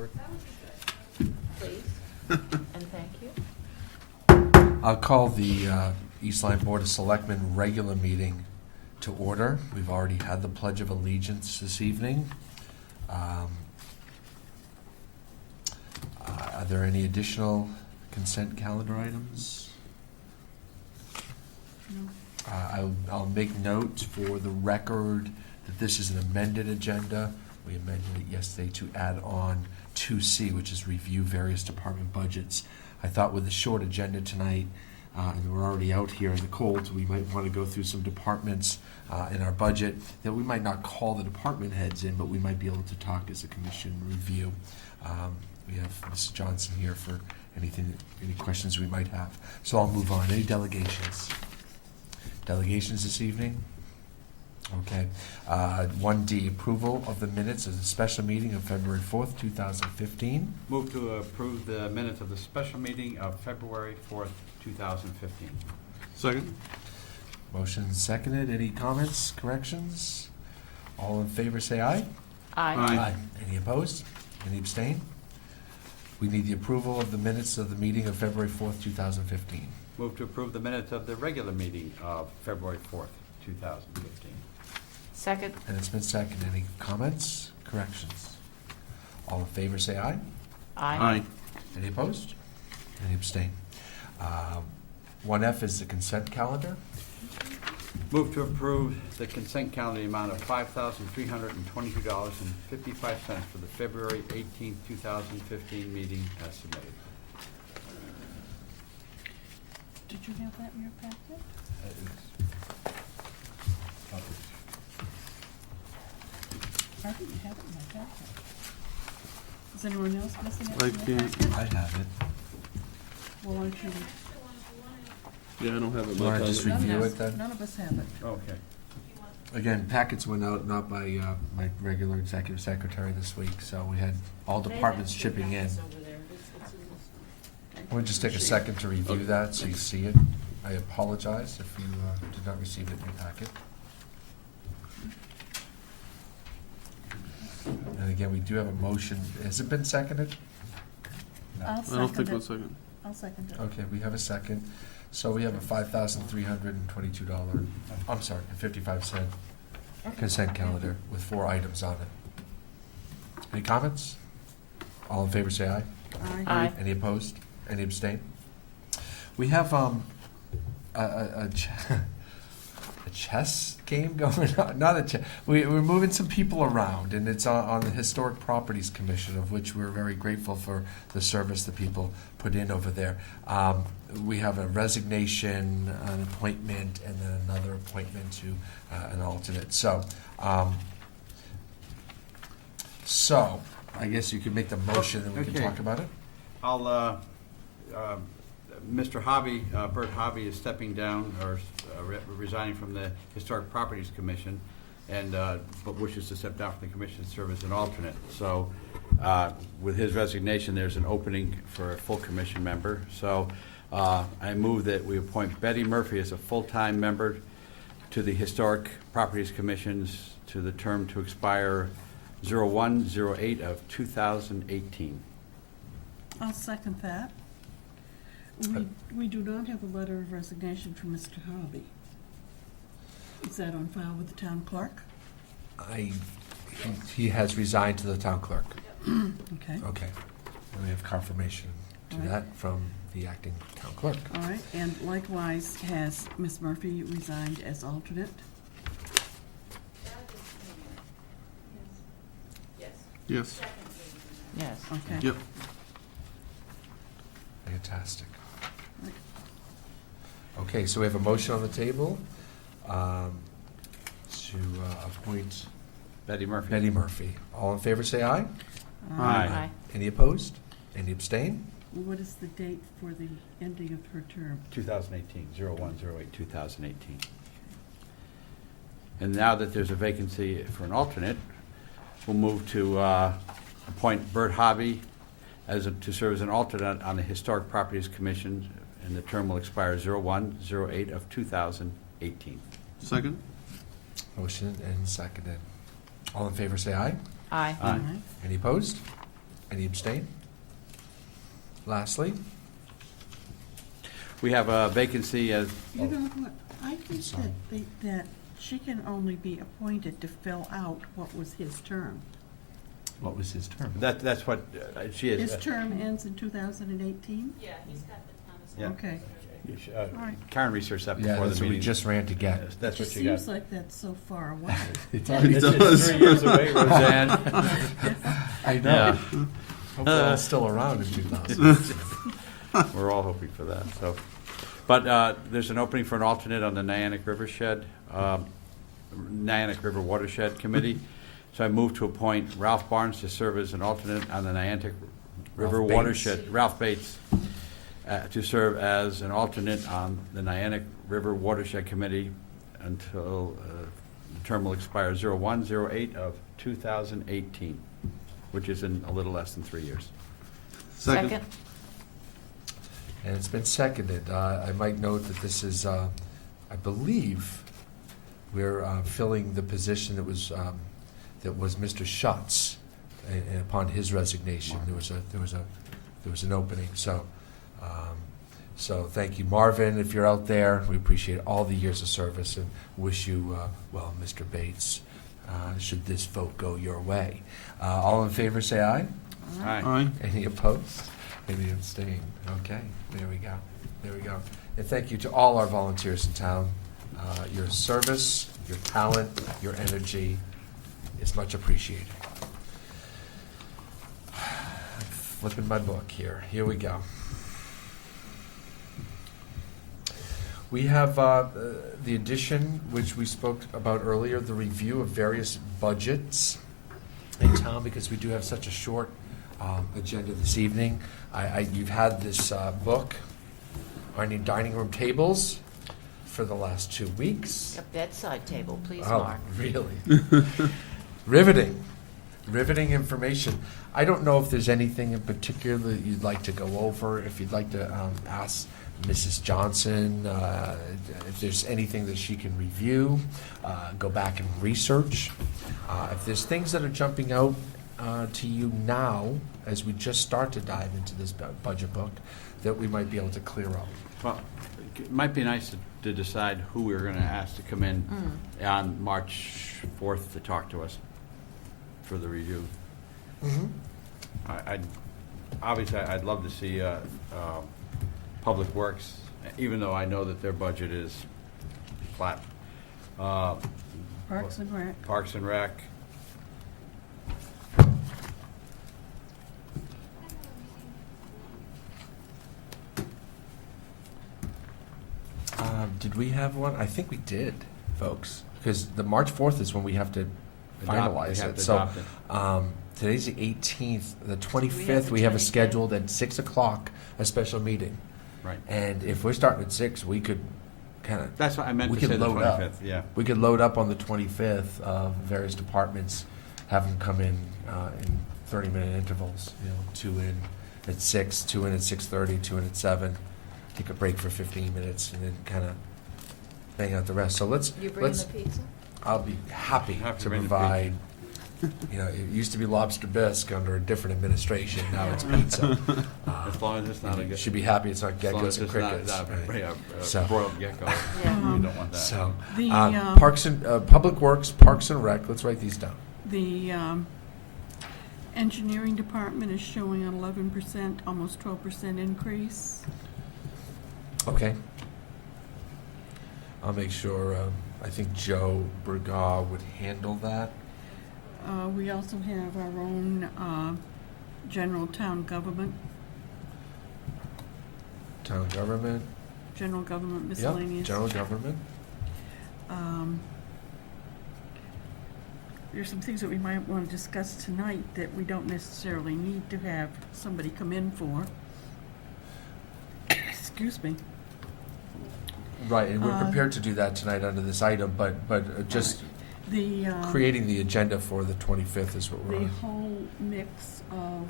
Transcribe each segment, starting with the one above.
report? Please, and thank you. I'll call the East Lyme Board of Selectmen regular meeting to order. We've already had the Pledge of Allegiance this evening. Are there any additional consent calendar items? No. I'll make note for the record that this is an amended agenda. We amended it yesterday to add on 2C, which is review various department budgets. I thought with the short agenda tonight, and we're already out here in the cold, we might want to go through some departments in our budget that we might not call the department heads in, but we might be able to talk as a commission review. We have Mrs. Johnson here for any questions we might have. So I'll move on. Any delegations? Delegations this evening? Okay. 1D, approval of the minutes of the special meeting of February 4th, 2015. Move to approve the minutes of the special meeting of February 4th, 2015. Second. Motion seconded. Any comments, corrections? All in favor say aye. Aye. Any opposed? Any abstain? We need the approval of the minutes of the meeting of February 4th, 2015. Move to approve the minutes of the regular meeting of February 4th, 2015. Second. And it's been seconded. Any comments, corrections? All in favor say aye. Aye. Any opposed? Any abstain? 1F is the consent calendar. Move to approve the consent calendar in the amount of $5,322.55 for the February 18th, 2015 meeting as submitted. Did you have that in your packet? I didn't have it in my packet. Is anyone else missing it? I in their can't. packet? I have it. Well, why don't you? Yeah, I don't have it. You wanna just review None of it then? None of us have it. Okay. Again, packets went out not by my regular executive secretary this week, so we had all departments chipping in. We'll just take a second to review that so you see it. I apologize if you did not receive it in your packet. And again, we do have a motion. Has it been seconded? I'll I don't second think it. one second. I'll second it. Okay, we have a second. So we have a $5,322, I'm sorry, 55-cent consent calendar with 4 items on it. Any comments? All in favor say aye. Aye. Any opposed? Any abstain? We have a chess game going on. Not a chess. We're moving some people around, and it's on the Historic Properties Commission, of which we're very grateful for the service that people put in over there. We have a resignation, an appointment, and then another appointment to an alternate. So I guess you could make the motion, and we can Okay. talk about it. I'll, Mr. Hobby, Bert Hobby is stepping down or resigning from the Historic Properties Commission and, but wishes to step down from the commission and serve as an alternate. So, with his resignation, there's an opening for a full commission member. So, I move that we appoint Betty Murphy as a full-time member to the Historic Properties Commissions to the term to expire 01/08 of 2018. I'll second that. We do not have a letter of resignation from Mr. Hobby. Is that on file with the town clerk? He has resigned to the town clerk. Okay. Okay. And we have confirmation to All right. that from the acting town clerk. All right, and likewise, has Ms. Murphy resigned as alternate? Yes. Yes. Okay. Yep. Fantastic. Right. Okay, so we have a motion on the table to appoint Betty Murphy. Betty Murphy. All in favor say aye. Aye. Any opposed? Any abstain? What is the date for the ending of her term? 2018, 01/08, 2018. And now that there's a vacancy for an alternate, we'll move to appoint Bert Hobby to serve as an alternate on the Historic Properties Commission, and the term will expire 01/08 of 2018. Second. Motion and seconded. All in favor say aye. Aye. Aye. Any opposed? Any abstain? Lastly, We have a vacancy as, You know what, I think Sorry. that she can only be appointed to fill out what was his term. what was his term? that's what she is. His term ends in 2018? Yeah, he's got the Yeah. Okay. All right. Karen researched that Yeah, before that's the what we meeting. just ran to get. Yes, That's It what you got. seems like that's so far away. It It It's does. 3 years away, Roseanne. I know. Yeah. Hope they're all still around in 2000. We're all hoping for that, so. But there's an opening for an alternate on the Nyannick Rivershed, Nyannick River Watershed Committee. So I move to appoint Ralph Barnes to serve as an alternate on the Nyannick River Ralph Bates. Watershed. Ralph Bates, to serve as an alternate on the Nyannick River Watershed Committee until the term will expire 01/08 of 2018, which is in a little less than 3 years. Second. And it's been seconded. I might note that this is, I believe, we're filling the position that was Mr. Schutz, and upon his resignation, there was an opening. So, so thank you, Marvin. If you're out there, we appreciate all the years of service and wish you well, Mr. Bates. Should this vote go your way, all in favor, say aye. Aye. Aye. Any opposed? Any abstain? Okay, there we go. There we go. And thank you to all our volunteers in town. Your service, your talent, your energy is much appreciated. Flipping my book here. Here we go. We have the addition, which we spoke about earlier, the review of various budgets in town, because we do have such a short agenda this evening. You've had this book on your dining room tables for the last 2 weeks. A bedside table, please, Oh, Mark. really? Riveting information. I don't know if there's anything in particular that you'd like to go over, if you'd like to ask Mrs. Johnson if there's anything that she can review, go back and research. If there's things that are jumping out to you now, as we just start to dive into this budget book, that we might be able to clear up. Well, it might be nice to decide who we're going to ask to come in on March 4th to talk to us for the review. Obviously, I'd love to see Public Works, even though I know that their budget is flat. Parks and Rec. Parks and Rec. Did we have one? I think we did, folks, because the March 4th is when we have to finalize We have it. to So adopt it. today's the 18th, the we have 25th, the we have a 25th? scheduled at 6 o'clock, a special meeting. Right. And if we're starting at 6, we could kind of, That's what I meant We to say, could the load up. 25th, yeah. we could load up on the 25th of various departments, have them come in 30-minute intervals, 2 in at 6, 2 in at 6:30, 2 in at 7, take a break for 15 minutes, and then kind of bang out the rest. So let's, You bringing the pizza? I'll be happy Have to to bring the provide, it used to be lobster bisque under a different administration, now it's pizza. As long as it's not a You good. should be happy it's not as long geckos as and it's not- crickets. not right? a So- broiled gecko. Yeah. We don't want that. So, The, Parks and, Public Works, Parks and Rec, let's write these down. The engineering department is showing an 11%, almost 12% increase. Okay. I'll make sure, I think Joe Bergaw would handle that. We also have our own general town government, Town government, general government yep, miscellaneous. general government. There's some things that we might want to discuss tonight that we don't necessarily need to have somebody come in for. Excuse me. Right, and we're prepared to do that tonight under this item, but just The creating the agenda for the 25th is what we're the on. whole mix of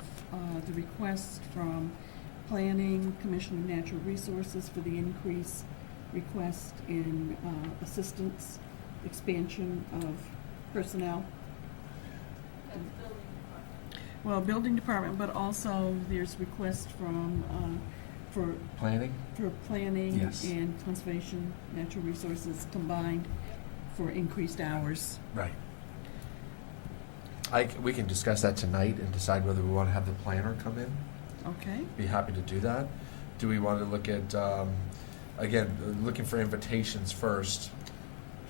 the requests from Planning, Commission of Natural Resources for the increase request in assistance, expansion of personnel. Well, building department, but also there's requests from, for Planning? planning Yes. and conservation, natural resources combined for increased hours. Right. We can discuss that tonight and decide whether we want to have the planner come in. Okay? Be happy to do that. Do we want to look at, again, looking for invitations first?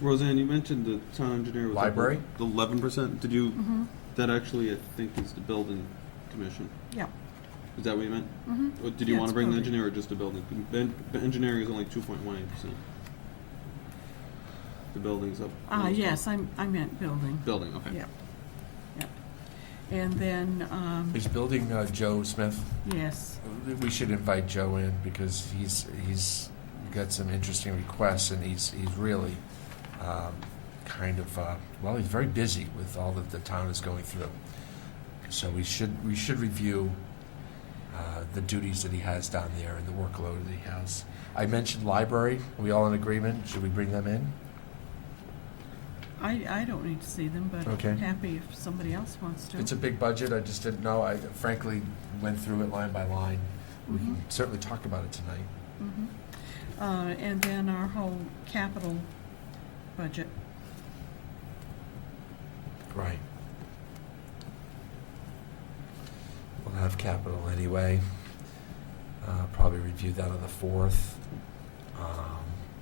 Roseanne, you mentioned the town engineer was up Library? the 11%. Did you? Mm-hmm. That actually, I think, is the building commission. Yeah. Is that what you meant? Mm-hmm. Or did you Yeah, want it's to bring the building. engineer or just the building? Engineering is only 2.18%. The building's up. Yes, I meant building. Building, okay. Yeah. And then, Is building Joe Smith? yes, We should invite Joe in because he's got some interesting requests and he's really kind of well, he's very busy with all that the town is going through. So we should review the duties that he has down there and the workload that he has. I mentioned library. Are we all in agreement? Should we bring them in? I don't need to see them, but Okay. I'm happy if somebody else wants to. It's a big budget. I just didn't know. I frankly went through it line by line. We can Mhm. certainly talk about it tonight. Mm-hmm. And then our whole capital budget. Right. We'll have capital anyway. Probably review that on the 4th.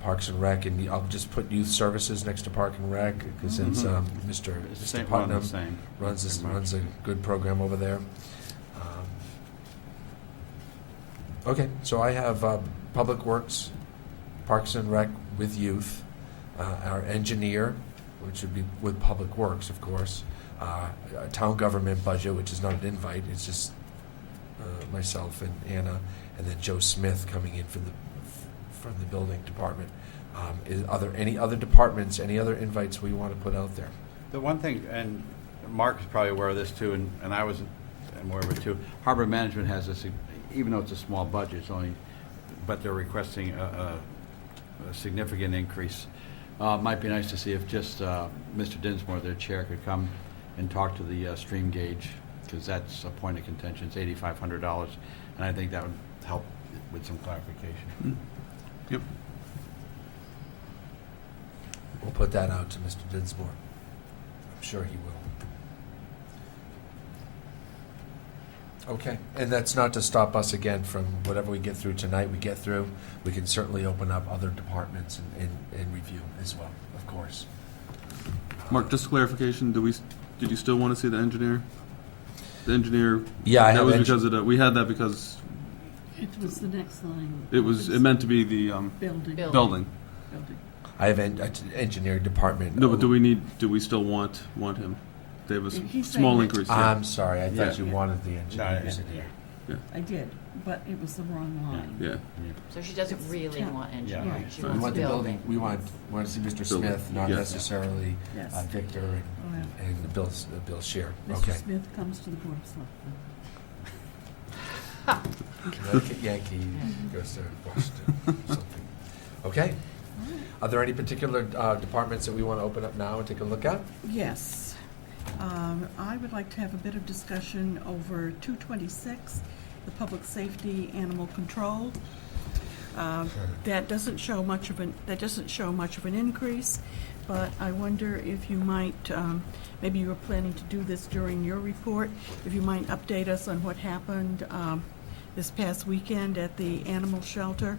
Parks and Rec, and I'll just put youth services next to Park and Rec, because since Mhm. Mr. Same- Mr. one and Putnam the same. runs Pretty much. a good program over there. Okay, so I have Public Works, Parks and Rec with youth, our engineer, which would be with Public Works, of course, a town government budget, which is not an invite, it's just myself and Anna, and then Joe Smith coming in from the building department. Are there any other departments, any other invites we want to put out there? The one thing, and Mark is probably aware of this too, and I was aware of it too, Harbor Management has this, even though it's a small budget, it's only, but they're requesting a significant increase. Might be nice to see if just Mr. Dinsmore, their chair, could come and talk to the stream gauge, because that's a point of contention. It's $8,500, and I think that would help with some clarification. Yep. We'll put that out to Mr. Dinsmore. I'm sure he will. Okay, and that's not to stop us again from whatever we get through tonight, we get through. We can certainly open up other departments and review as well, of course. Mark, just clarification, did you still want to see the engineer? The engineer, Yeah, I that have was because of we had that because It was the next line. it meant to be the Building. Building. building. Building. I have engineering department. No, but do we still want him? They have a He's small saying increase. Yeah. I'm sorry, I thought Yeah. you wanted the engineers in yeah. here. I did, but it was the wrong line. Yeah. So she doesn't It's really temp- want yeah. engineering, she We wants want the building, building. we want to see Mr. Building. Smith, not Yeah. necessarily Yes. Victor Oh, yeah. and Bill Scheer. Mr. Okay. Smith comes to the Board of Selectmen. Connecticut Yankee goes to Washington, something. Okay. All right. Are there any particular departments that we want to open up now and take a look at? Yes. I would like to have a bit of discussion over 226, the public safety animal control. That doesn't show much of an increase, but I wonder if you might, maybe you were planning to do this during your report, if you might update us on what happened this past weekend at the animal shelter.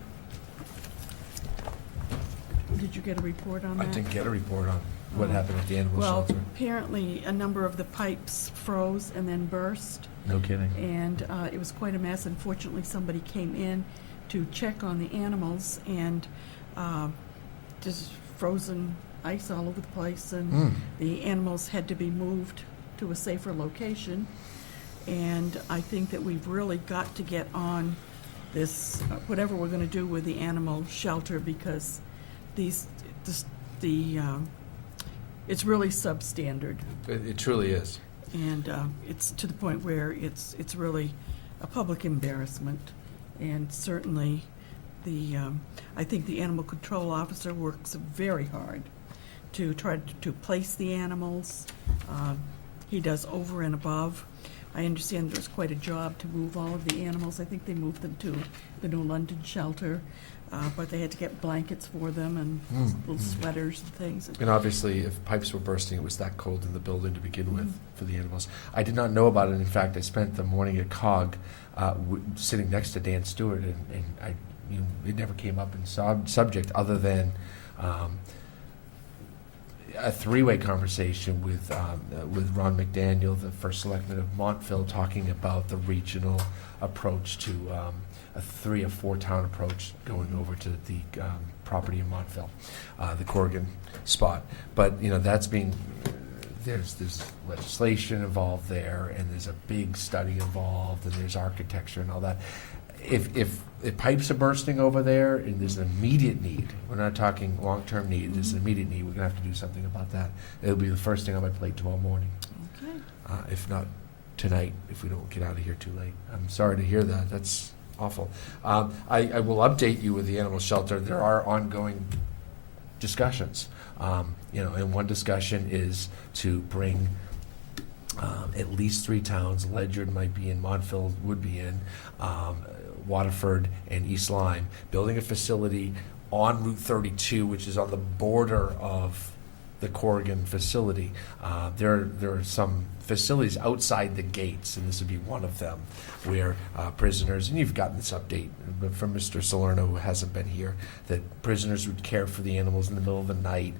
Did you get a report on I that? didn't get a report on what Oh. happened at the animal Well, shelter. apparently, a number of the pipes froze and then burst, No kidding. and it was quite a mess. Unfortunately, somebody came in to check on the animals, and just frozen ice all over the place, and the animals had to be moved to a safer location. And I think that we've really got to get on this, whatever we're gonna do with the animal shelter, because it's really substandard. It truly is. And it's to the point where it's really a public embarrassment. And certainly, I think the animal control officer works very hard to try to place the animals. He does over and above. I understand there was quite a job to move all of the animals. I think they moved them to the New London shelter, but they had to get blankets for them and little sweaters and things. And obviously, if pipes were bursting, it was that cold in the building to begin with for the animals. I did not know about it. In fact, I spent the morning at COG sitting next to Dan Stewart, and it never came up in subject other than a three-way conversation with Ron McDaniel, the first selectman of Montville, talking about the regional approach to a 3 or 4 town approach going over to the property in Montville, the Corrigan spot. But that's being there's legislation involved there, and there's a big study involved, and there's architecture and all that. If pipes are bursting over there and there's an immediate need, we're not talking long-term need, there's an immediate need, we're going to have to do something about that. It'll be the first thing on my plate tomorrow morning, Okay. if not tonight, if we don't get out of here too late. I'm sorry to hear that. That's awful. I will update you with the animal shelter. There are ongoing discussions. And one discussion is to bring at least 3 towns. Ledyard might be in, Montville would be in, Waterford and East Lyme, building a facility on Route 32, which is on the border of the Corrigan facility. There are some facilities outside the gates, and this would be one of them, where prisoners, and you've gotten this update from Mr. Salerno, who hasn't been here, that prisoners would care for the animals in the middle of the night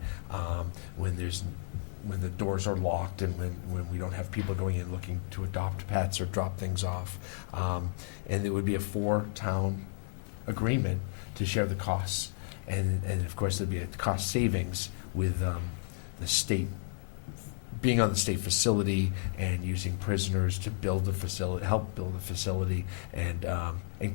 when the doors are locked and when we don't have people going in looking to adopt pets or drop things off. And it would be a 4-town agreement to share the costs. And of course, there'd be a cost savings with the state being on the state facility and using prisoners to build the facility, help build the facility, and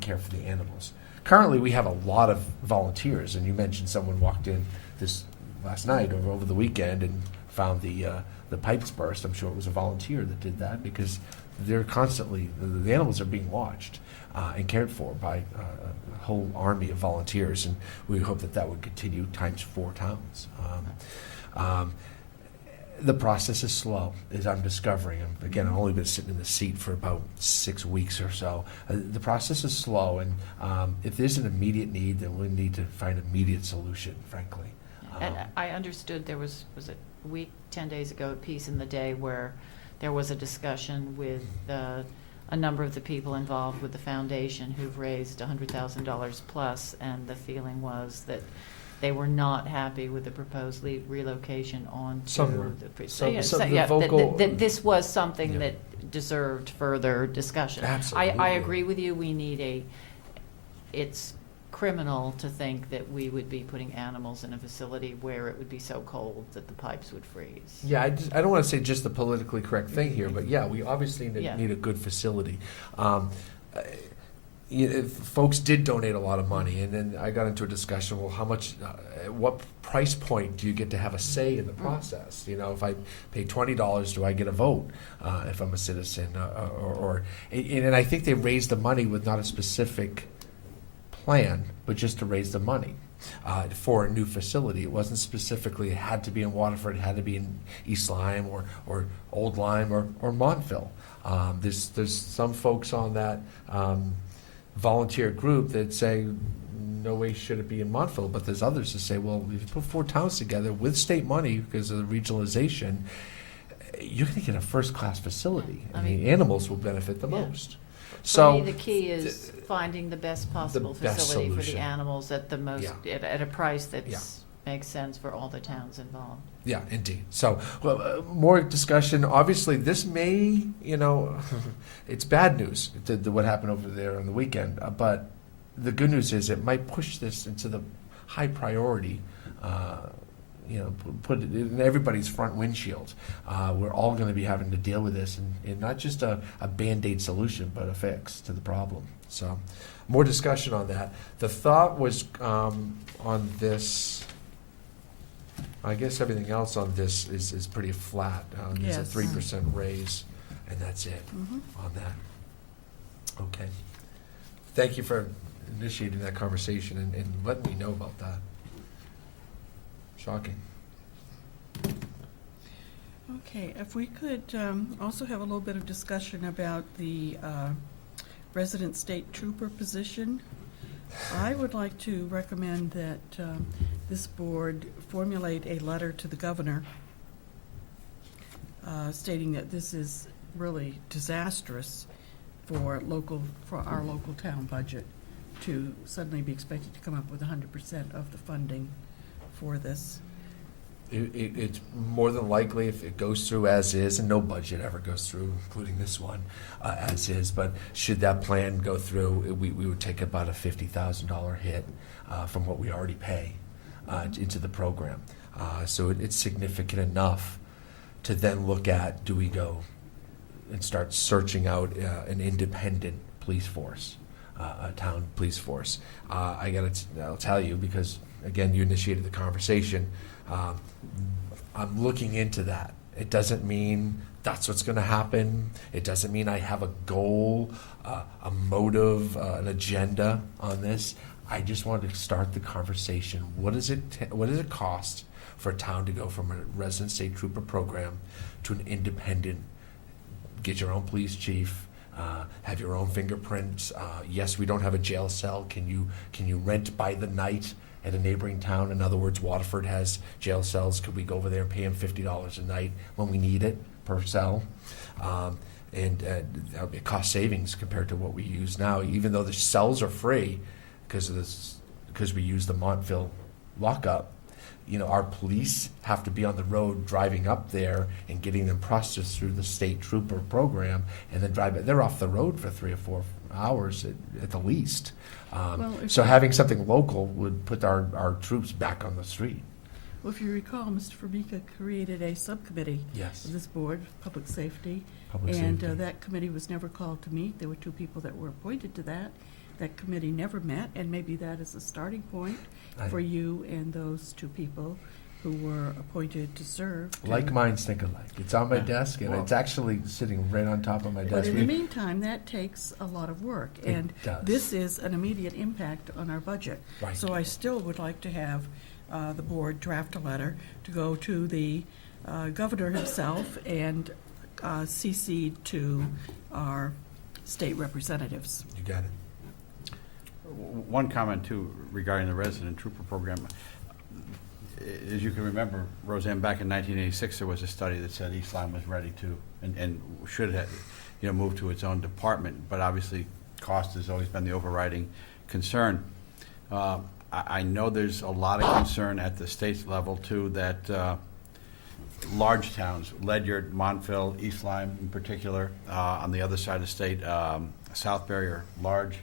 care for the animals. Currently, we have a lot of volunteers, and you mentioned someone walked in this last night or over the weekend and found the pipes burst. I'm sure it was a volunteer that did that, because they're constantly, the animals are being watched and cared for by a whole army of volunteers, and we hope that would continue times 4 towns. The process is slow, as I'm discovering. Again, I've only been sitting in the seat for about 6 weeks or so. The process is slow, and if there's an immediate need, then we need to find an immediate solution, frankly. And I understood there was it a week, 10 days ago, a piece in the Day where there was a discussion with a number of the people involved with the foundation who've raised $100,000 plus, and the feeling was that they were not happy with the proposed relocation onto Some were. that this was something Yeah. that deserved further discussion. Absolutely. I agree with you. We need it's criminal to think that we would be putting animals in a facility where it would be so cold that the pipes would freeze. Yeah, I don't want to say just the politically correct thing here, but yeah, we obviously need a good facility. Folks did donate a lot of money, and then I got into a discussion, well, how much, what price point do you get to have a say in the process? If I pay $20, do I get a vote if I'm a citizen? And I think they raised the money with not a specific plan, but just to raise the money for a new facility. It wasn't specifically, it had to be in Waterford, it had to be in East Lyme or Old Lyme or Montville. There's some folks on that volunteer group that say, no way should it be in Montville, but there's others that say, well, if you put 4 towns together with state money because of the regionalization, you're going to get a first-class facility, and the animals will benefit the most. For me, the key is finding the best possible best facility for solution. the animals at the most at a price that Yeah. makes sense for all the towns involved. Yeah, indeed. So, more discussion. Obviously, this may, it's bad news, what happened over there on the weekend. But the good news is it might push this into the high priority, put it in everybody's front windshield. We're all going to be having to deal with this, and not just a Band-Aid solution, but a fix to the problem. So, more discussion on that. The thought was on this. I guess everything else on this is pretty flat. There's a Yes. 3% raise, and that's it on that. Okay. Thank you for initiating that conversation and letting me know about that. Shocking. Okay, if we could also have a little bit of discussion about the resident state trooper position. I would like to recommend that this board formulate a letter to the governor stating that this is really disastrous for our local town budget to suddenly be expected to come up with 100% of the funding for this. It's more than likely, if it goes through as is, and no budget ever goes through, including this one, as is, but should that plan go through, we would take about a $50,000 hit from what we already pay into the program. So it's significant enough to then look at, do we go and start searching out an independent police force, a town police force. I'll tell you, because again, you initiated the conversation. I'm looking into that. It doesn't mean that's what's going to happen. It doesn't mean I have a goal, a motive, an agenda on this. I just wanted to start the conversation. What does it cost for a town to go from a resident state trooper program to an independent, get your own police chief, have your own fingerprints? Yes, we don't have a jail cell. Can you rent by the night at a neighboring town? In other words, Waterford has jail cells. Could we go over there and pay them $50 a night when we need it per cell? And that would be a cost savings compared to what we use now, even though the cells are free because we use the Montville lockup. You know, our police have to be on the road driving up there and getting them processed through the state trooper program, and then they're off the road for 3 or 4 hours at the least. So having something local would put our troops back on the street. Well, if you recall, Mr. Formica created a subcommittee Yes. of this board, public safety, Public and safety. that committee was never called to meet. There were 2 people that were appointed to that. That committee never met, and maybe that is a starting point for you and those 2 people who were appointed to serve. Like minds think alike. It's on my desk, and Well- it's actually sitting right on top of my But desk. in the meantime, that takes a lot of work, It and does. this is an immediate impact on our budget. Right. So I still would like to have the board draft a letter to go to the governor himself and CC to our state representatives. You got it. One comment too regarding the resident trooper program. As you can remember, Roseanne, back in 1986, there was a study that said East Lyme was ready to and should have, move to its own department. But obviously, cost has always been the overriding concern. I know there's a lot of concern at the state level too that large towns, Ledyard, Montville, East Lyme in particular, on the other side of the state, Southbury are large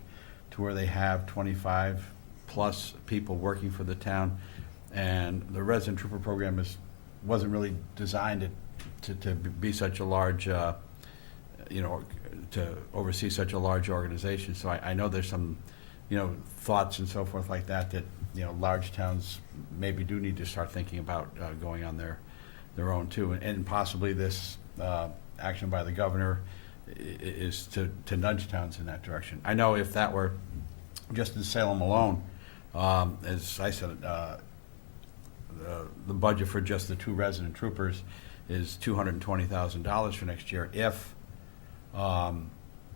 to where they have 25 plus people working for the town. And the resident trooper program wasn't really designed to be such a large, to oversee such a large organization. So I know there's some, thoughts and so forth like that, large towns maybe do need to start thinking about going on their own too. And possibly this action by the governor is to nudge towns in that direction. I know if that were just in Salem alone, as I said, the budget for just the 2 resident troopers is $220,000 for next year. If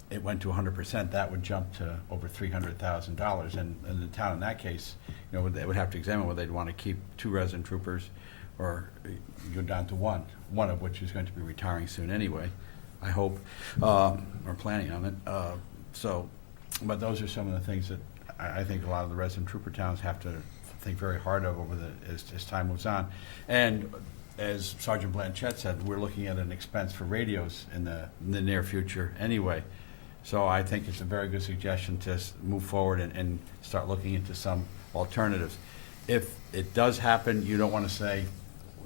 it went to 100%, that would jump to over $300,000. And the town in that case, they would have to examine whether they'd want to keep 2 resident troopers or go down to one of which is going to be retiring soon anyway, I hope, or planning on it. But those are some of the things that I think a lot of the resident trooper towns have to think very hard of as time moves on. And as Sergeant Blanchett said, we're looking at an expense for radios in the near future anyway. So I think it's a very good suggestion to move forward and start looking into some alternatives. If it does happen, you don't want to say,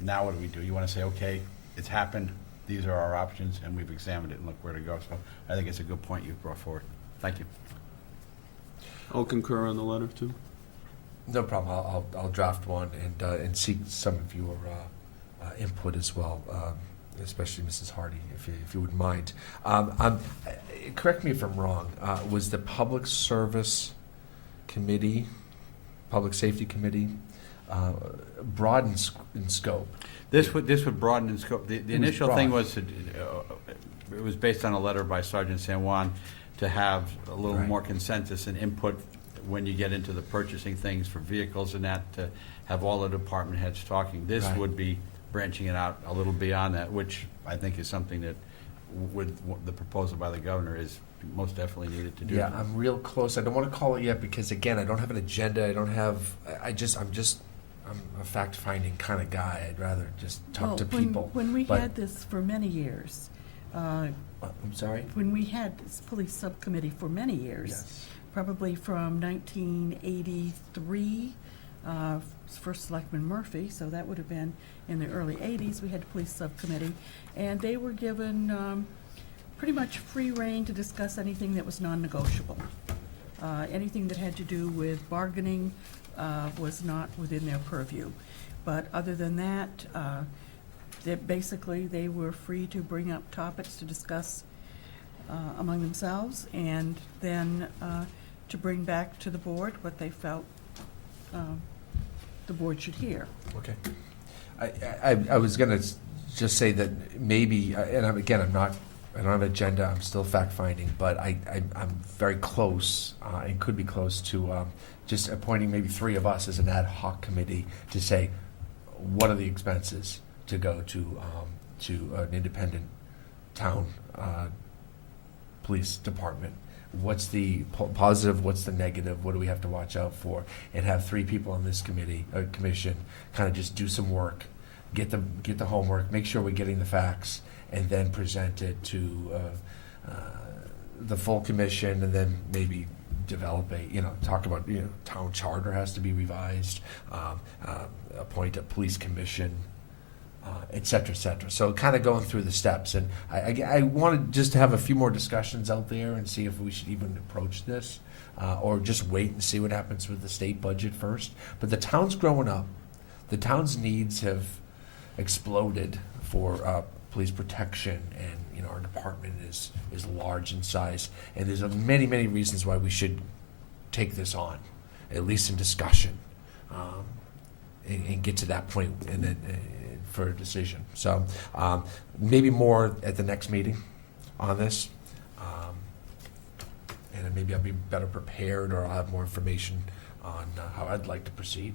now what do we do? You want to say, okay, it's happened, these are our options, and we've examined it and look where to go. So I think it's a good point you've brought forward. Thank you. I'll concur on the letter too. No problem. I'll draft one and seek some of your input as well, especially Mrs. Hardy, if you wouldn't mind. Correct me if I'm wrong. Was the Public Service Committee, Public Safety Committee, broad in scope. This would broaden in scope. The It was initial thing broad. was, it was based on a letter by Sergeant San Juan to have a little Right. more consensus and input when you get into the purchasing things for vehicles and that, to have all the department heads talking. This Right. would be branching it out a little beyond that, which I think is something that with the proposal by the governor is most definitely needed to do. Yeah, I'm real close. I don't want to call it yet because, again, I don't have an agenda. I don't have, I'm a fact-finding kind of guy. I'd rather just talk to people. When we But- had this for many years, I'm sorry? when we had this police subcommittee for many years, Yes. probably from 1983, for Selectman Murphy, so that would have been in the early 80s, we had a police subcommittee, and they were given pretty much free rein to discuss anything that was non-negotiable. Anything that had to do with bargaining was not within their purview. But other than that, basically, they were free to bring up topics to discuss among themselves, and then to bring back to the board what they felt the board should hear. Okay. I was going to just say that maybe, and I don't have an agenda, I'm still fact-finding, but I'm very close, and could be close to just appointing maybe 3 of us as an ad hoc committee to say, what are the expenses to go to an independent town police department? What's the positive, what's the negative, what do we have to watch out for? And have 3 people on this commission kind of just do some work, get the homework, make sure we're getting the facts, and then present it to the full commission, and then maybe develop talk about, town charter has to be revised, appoint a police commission, et cetera, et cetera. So kind of going through the steps. And I wanted just to have a few more discussions out there and see if we should even approach this, or just wait and see what happens with the state budget first. But the town's growing up. The town's needs have exploded for police protection, and our department is large in size. And there's many, many reasons why we should take this on, at least in discussion, and get to that point, and then for a decision. So maybe more at the next meeting on this, and then maybe I'll be better prepared, or I'll have more information on how I'd like to proceed.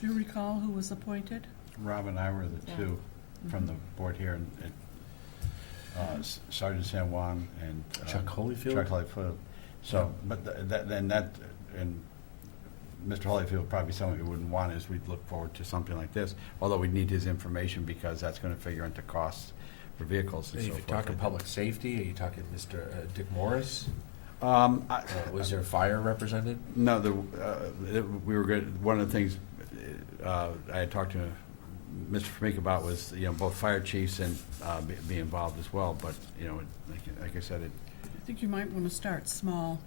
Do you recall who was appointed? Rob and I were the Yeah. 2 from the board here, and Sergeant San Juan and Chuck Holyfield? Chuck Holyfield. So, but and Mr. Holyfield, probably something we wouldn't want is we'd look forward to something like this, although we'd need his information because that's going to figure into costs for vehicles and If so you're forth. talking public safety, are you talking Mr. Dick Morris? I- Was there fire represented? No, we were good. One of the things I had talked to Mr. Formica about was, both fire chiefs and be involved as well. But, like I said, I think you might want to start small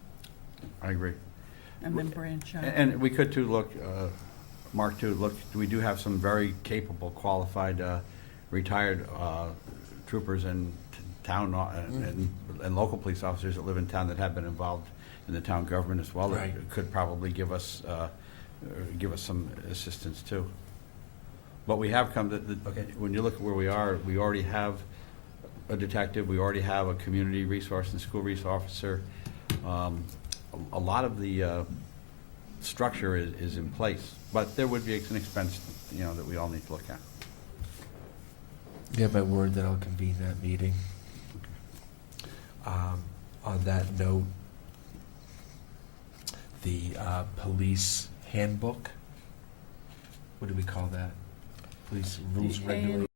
I agree. and then branch out. And we could too look, Mark, we do have some very capable, qualified, retired troopers and town and local police officers that live in town that have been involved in the town government as well. Right. That could probably give us some assistance too. But we have come to, Okay. when you look at where we are, we already have a detective, we already have a community resource and school resource officer. A lot of the structure is in place, but there would be an expense, that we all need to look at. You have my word that I'll convene that meeting. On that note, the police handbook, what do we call that? Police rules, The regulations?